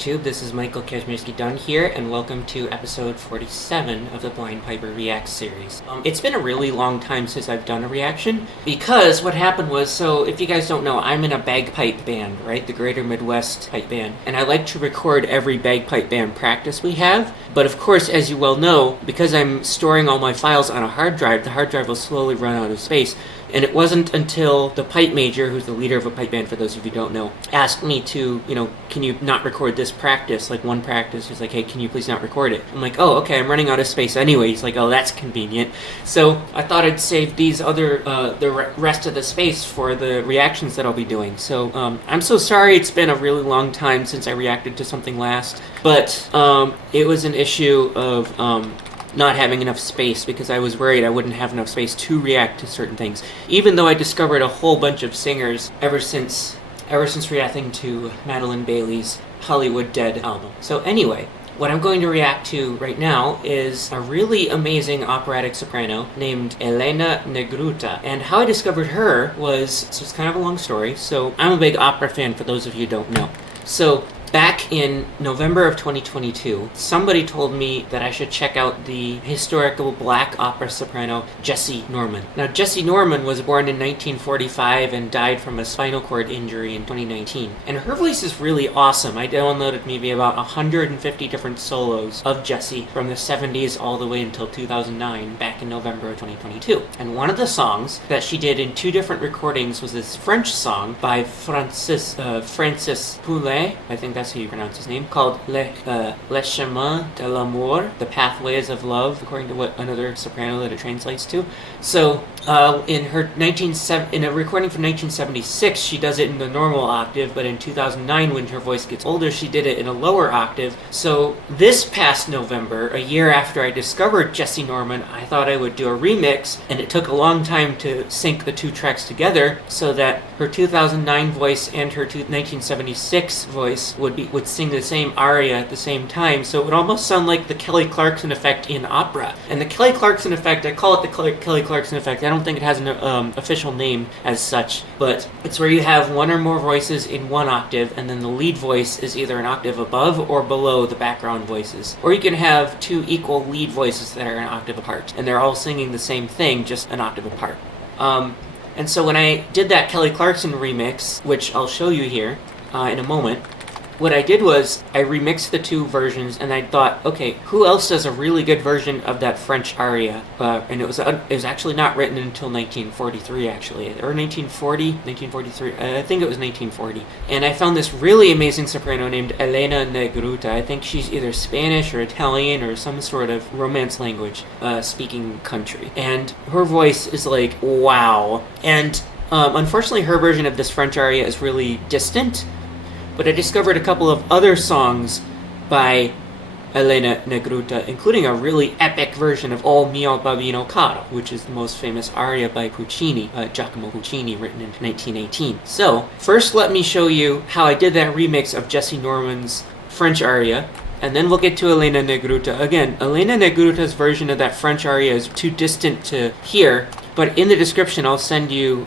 YouTube. This is Michael Kazmierski-Dunn here, and welcome to episode 47 of the Blind Piper Reacts series. It's been a really long time since I've done a reaction, because what happened was, so if you guys don't know, I'm in a bagpipe band, right? The Greater Midwest Pipe Band. And I like to record every bagpipe band practice we have. But of course, as you well know, because I'm storing all my files on a hard drive, the hard drive will slowly run out of space. And it wasn't until the pipe major, who's the leader of a pipe band for those of you who don't know, asked me to, can you not record this practice, like one practice? He's like, hey, can you please not record it? I'm like, oh, okay, I'm running out of space anyway. He's like, oh, that's convenient. So I thought I'd save these other, the rest of the space for the reactions that I'll be doing. So I'm so sorry it's been a really long time since I reacted to something last, but it was an issue of not having enough space, because I was worried I wouldn't have enough space to react to certain things, even though I discovered a whole bunch of singers ever since reacting to Madeline Bailey's Hollywood Dead album. So anyway, what I'm going to react to right now is a really amazing operatic soprano named Elena Negruta. And how I discovered her was, so it's kind of a long story, so I'm a big opera fan for those of you who don't know. So back in November of 2022, somebody told me that I should check out the historical black opera soprano Jessye Norman. Now, Jessye Norman was born in 1945 and died from a spinal cord injury in 2019. And her voice is really awesome. I downloaded maybe about 150 different solos of Jessye from the 70s all the way until 2009, back in November of 2022. And one of the songs that she did in two different recordings was this French song by Francis Poulenc, I think that's how you pronounce his name, called Chemins De L'Amour, the Pathways of Love, according to what another soprano that it translates to. So in a recording from 1976, she does it in the normal octave, but in 2009, when her voice gets older, she did it in a lower octave. So this past November, a year after I discovered Jessye Norman, I thought I would do a remix, and it took a long time to sync the two tracks together so that her 2009 voice and her 1976 voice would sing the same aria at the same time, so it would almost sound like the Kelly Clarkson effect in opera. And the Kelly Clarkson effect, I call it the Kelly Clarkson effect. I don't think it has an official name as such, but it's where you have one or more voices in one octave, and then the lead voice is either an octave above or below the background voices. Or you can have two equal lead voices that are an octave apart, and they're all singing the same thing, just an octave apart. And so when I did that Kelly Clarkson remix, which I'll show you here in a moment, what I did was I remixed the two versions, and I thought, okay, who else does a really good version of that French aria? And it was actually not written until 1943, actually, or 1943. I think it was 1940. And I found this really amazing soprano named Elena Negruta. I think she's either Spanish or Italian or some sort of Romance language speaking country. And her voice is like, wow. And unfortunately, her version of this French aria is really distant. But I discovered a couple of other songs by Elena Negruta, including a really epic version of O Mio Babbino Caro, which is the most famous aria by Puccini, Giacomo Puccini, written in 1918. So, first let me show you how I did that remix of Jessye Norman's French aria, and then we'll get to Elena Negruta. Again, Elena Negruta's version of that French aria is too distant to hear, but in the description I'll send you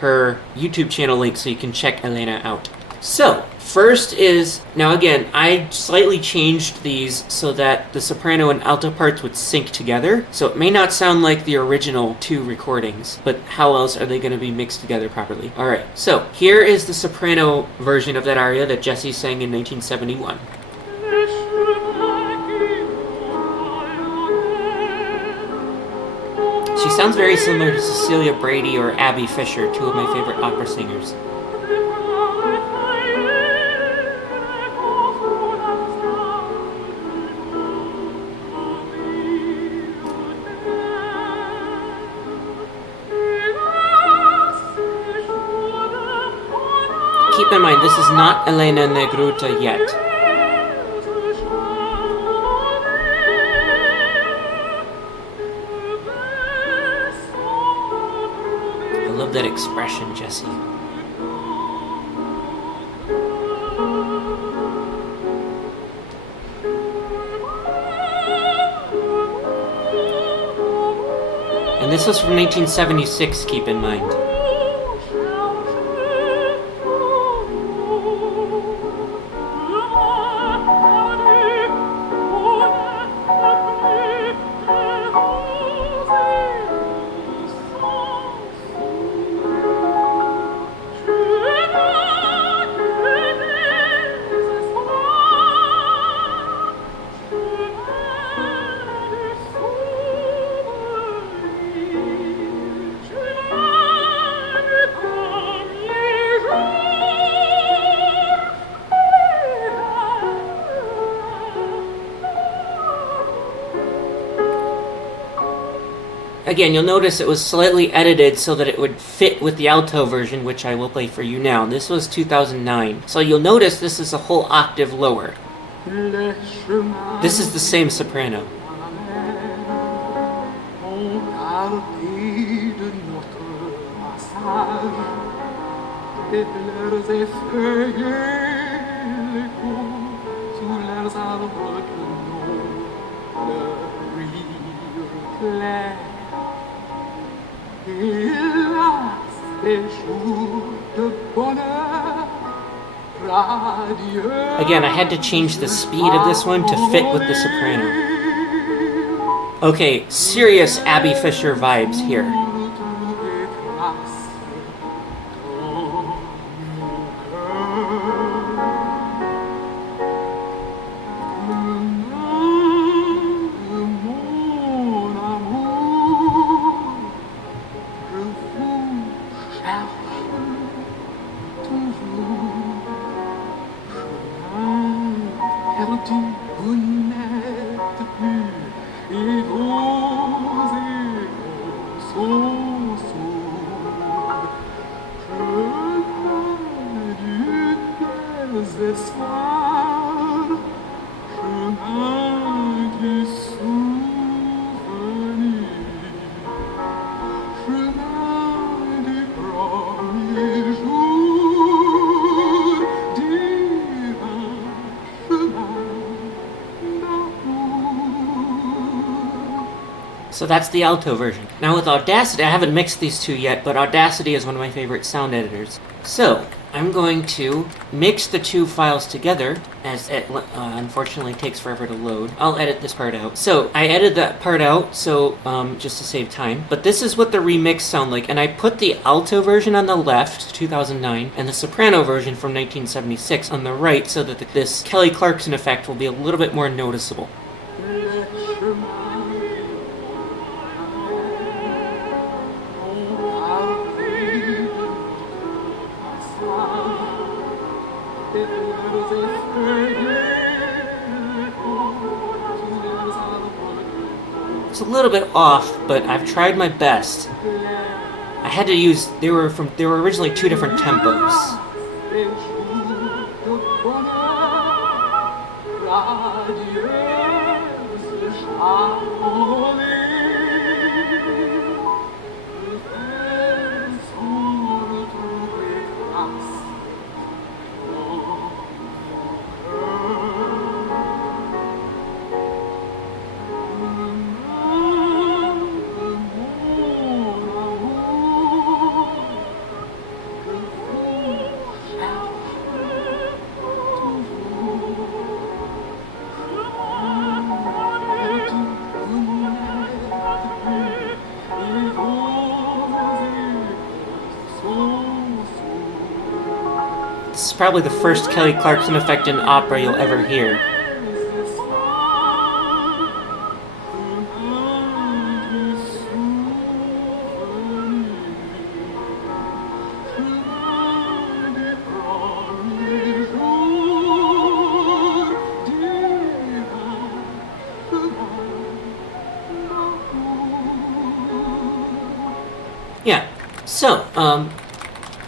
her YouTube channel link so you can check Elena out. So, first is, now again, I slightly changed these so that the soprano and alto parts would sync together, so it may not sound like the original two recordings, but how else are they going to be mixed together properly? Alright, so here is the soprano version of that aria that Jessye sang in 1971. She sounds very similar to Cecilia Brady or Abby Fisher, two of my favorite opera singers. Keep in mind, this is not Elena Negruta yet. I love that expression, Jessye. And this was from 1976, keep in mind. Again, you'll notice it was slightly edited so that it would fit with the alto version, which I will play for you now. This was 2009. So you'll notice this is a whole octave lower. This is the same soprano. Again, I had to change the speed of this one to fit with the soprano. Okay, serious Abby Fisher vibes here. So that's the alto version. Now with Audacity, I haven't mixed these two yet, but Audacity is one of my favorite sound editors. So I'm going to mix the two files together, as it unfortunately takes forever to load. I'll edit this part out. So I edited that part out, so just to save time. But this is what the remix sound like, and I put the alto version on the left, 2009, and the soprano version from 1976 on the right, so that this Kelly Clarkson effect will be a little bit more noticeable. It's a little bit off, but I've tried my best. I had to use, they were originally two different tempos. This is probably the first Kelly Clarkson effect in opera you'll ever hear. Yeah, so,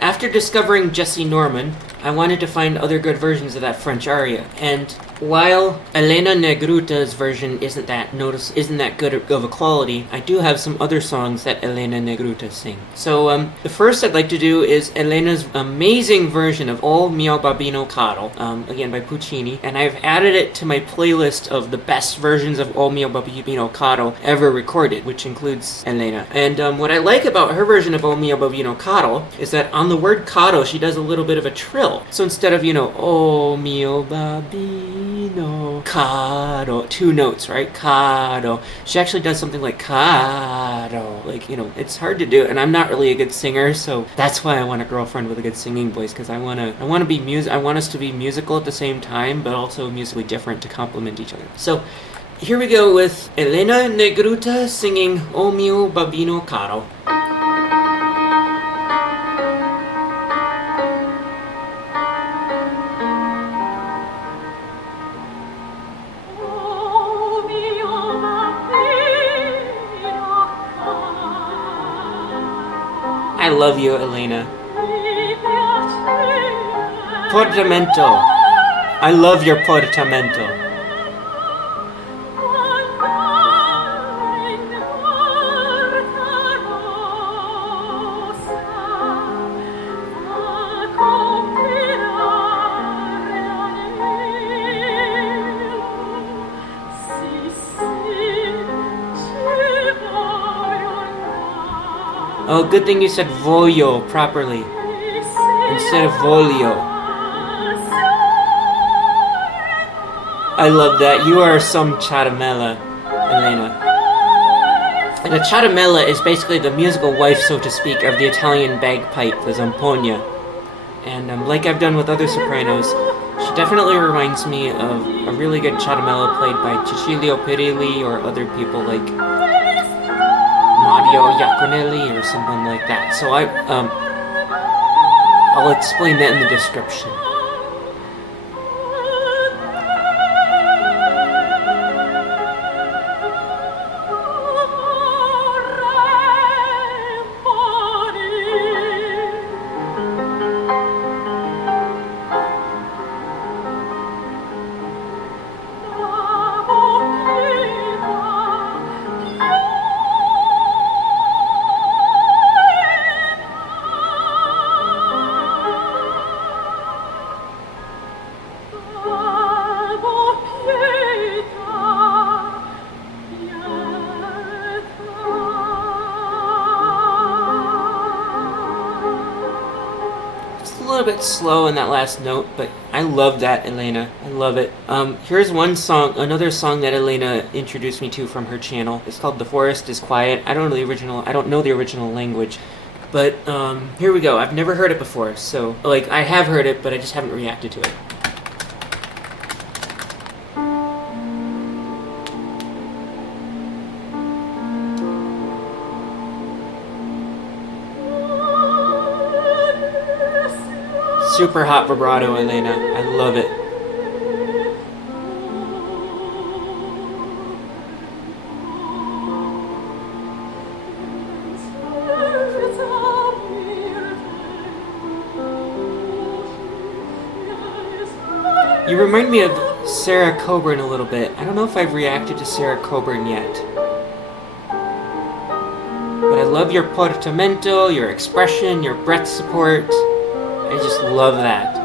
after discovering Jessye Norman, I wanted to find other good versions of that French aria, and while Elena Negruta's version isn't that good of a quality, I do have some other songs that Elena Negruta sing. So the first I'd like to do is Elena's amazing version of O Mio Babbino Caro, again by Puccini, and I've added it to my playlist of the best versions of O Mio Babbino Caro ever recorded, which includes Elena. And what I like about her version of O Mio Babbino Caro is that on the word caro she does a little bit of a trill. So instead of, O mio babbino caro, two notes, right? Caro. She actually does something like caro. Like, it's hard to do, and I'm not really a good singer, so that's why I want a girlfriend with a good singing voice, because I want us to be musical at the same time, but also musically different to complement each other. So here we go with Elena Negruta singing O mio babbino caro. love you, Elena. Portamento. I love your portamento. Oh, good thing you said voglio properly instead of voglio. I love that. You are some charamella, Elena. And a charamella is basically the musical wife, so to speak, of the Italian bagpipe, the zampogna. And like I've done with other sopranos, she definitely reminds me of a really good charamella played by Cecilio Perilli or other people like Mario Iaconelli or something like that. So I'll explain that in the description. A little bit slow in that last note, but I love that, Elena. I love it. Here's another song that Elena introduced me to from her channel. It's called "The Forest Is Quiet." I don't know the original language, but here we go. I've never heard it before, so like I have heard it, but I just haven't reacted to it. Super hot vibrato, Elena. I love it. You remind me of Sarah Coburn a little bit. I don't know if I've reacted to Sarah Coburn yet. But I love your portamento, your expression, your breath support. I just love that.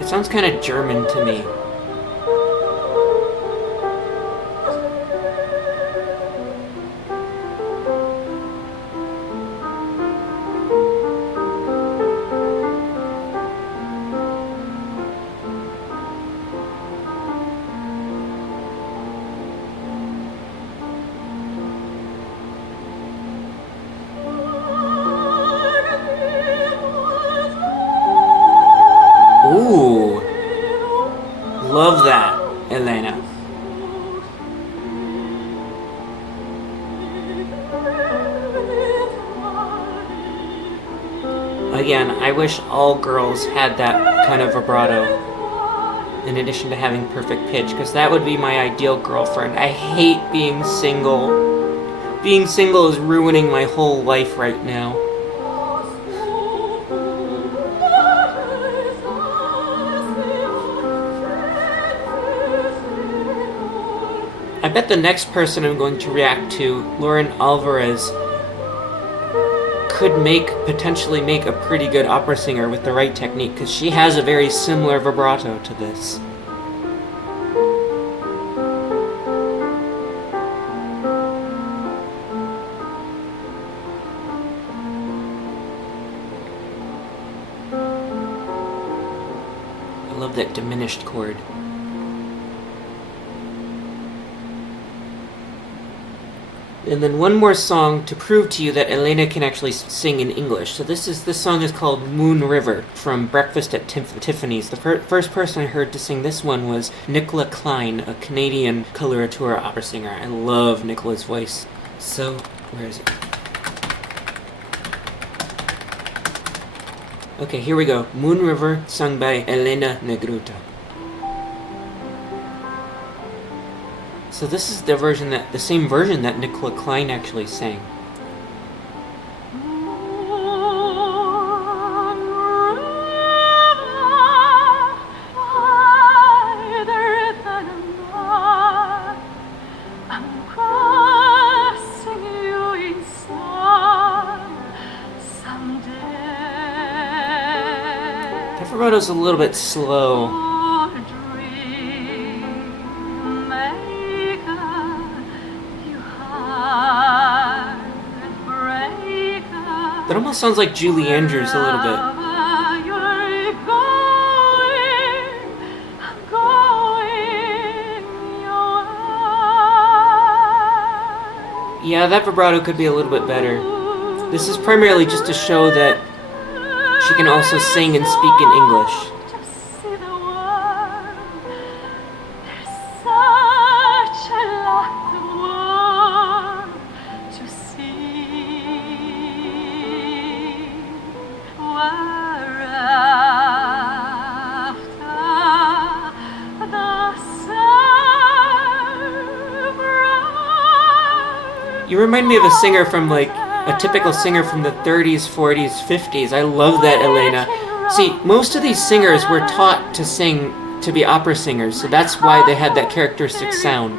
It sounds kind of German to me. Ooh, love that, Elena. Again, I wish all girls had that kind of vibrato, in addition to having perfect pitch, because that would be my ideal girlfriend. I hate being single. Being single is ruining my whole life right now. I bet the next person I'm going to react to, Lauren Alvarez, could potentially make a pretty good opera singer with the right technique, because she has a very similar vibrato to this. I love that diminished chord. And then one more song to prove to you that Elena can actually sing in English. So this song is called Moon River from Breakfast at Tiffany's. The first person I heard to sing this one was Nicola Klein, a Canadian coloratura opera singer. I love Nicola's voice. So, where is it? Okay, here we go. Moon River, sung by Elena Negruta. So this is the same version that Nicola Klein actually sang. The vibrato's a little bit slow. That almost sounds like Julie Andrews a little bit. Yeah, that vibrato could be a little bit better. This is primarily just to show that she can also sing and speak in English. You remind me of a singer from, like, a typical singer from the 30s, 40s, 50s. I love that, Elena. See, most of these singers were taught to sing, to be opera singers, so that's why they had that characteristic sound.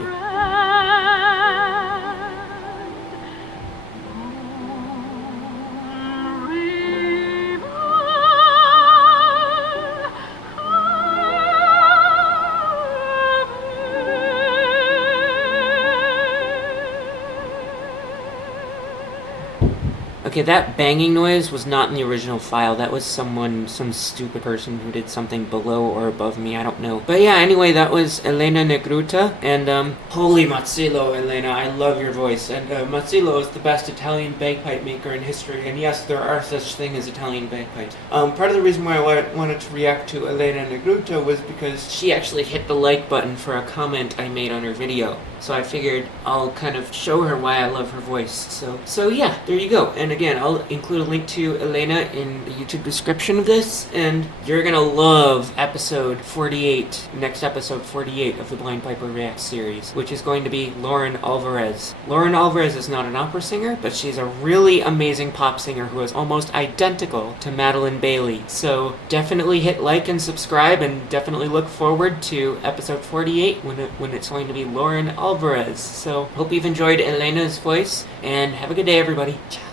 Okay, that banging noise was not in the original file. That was some stupid person who did something below or above me, I don't know. But yeah, anyway, that was Elena Negruta, and holy Mazzillo, Elena, I love your voice. And Mazzillo is the best Italian bagpipe maker in history, and yes, there are such thing as Italian bagpipes. Part of the reason why I wanted to react to Elena Negruta was because she actually hit the like button for a comment I made on her video. So I figured I'll kind of show her why I love her voice. So yeah, there you go. And again, I'll include a link to Elena in the YouTube description of this, and you're gonna love episode 48, next episode 48 of the Blind Piper Reacts series, which is going to be Lauren Alvarez. Lauren Alvarez is not an opera singer, but she's a really amazing pop singer who is almost identical to Madeline Bailey. So definitely hit like and subscribe, and definitely look forward to episode 48 when it's going to be Lauren Alvarez. So hope you've enjoyed Elena's voice, and have a good day, everybody. Ciao.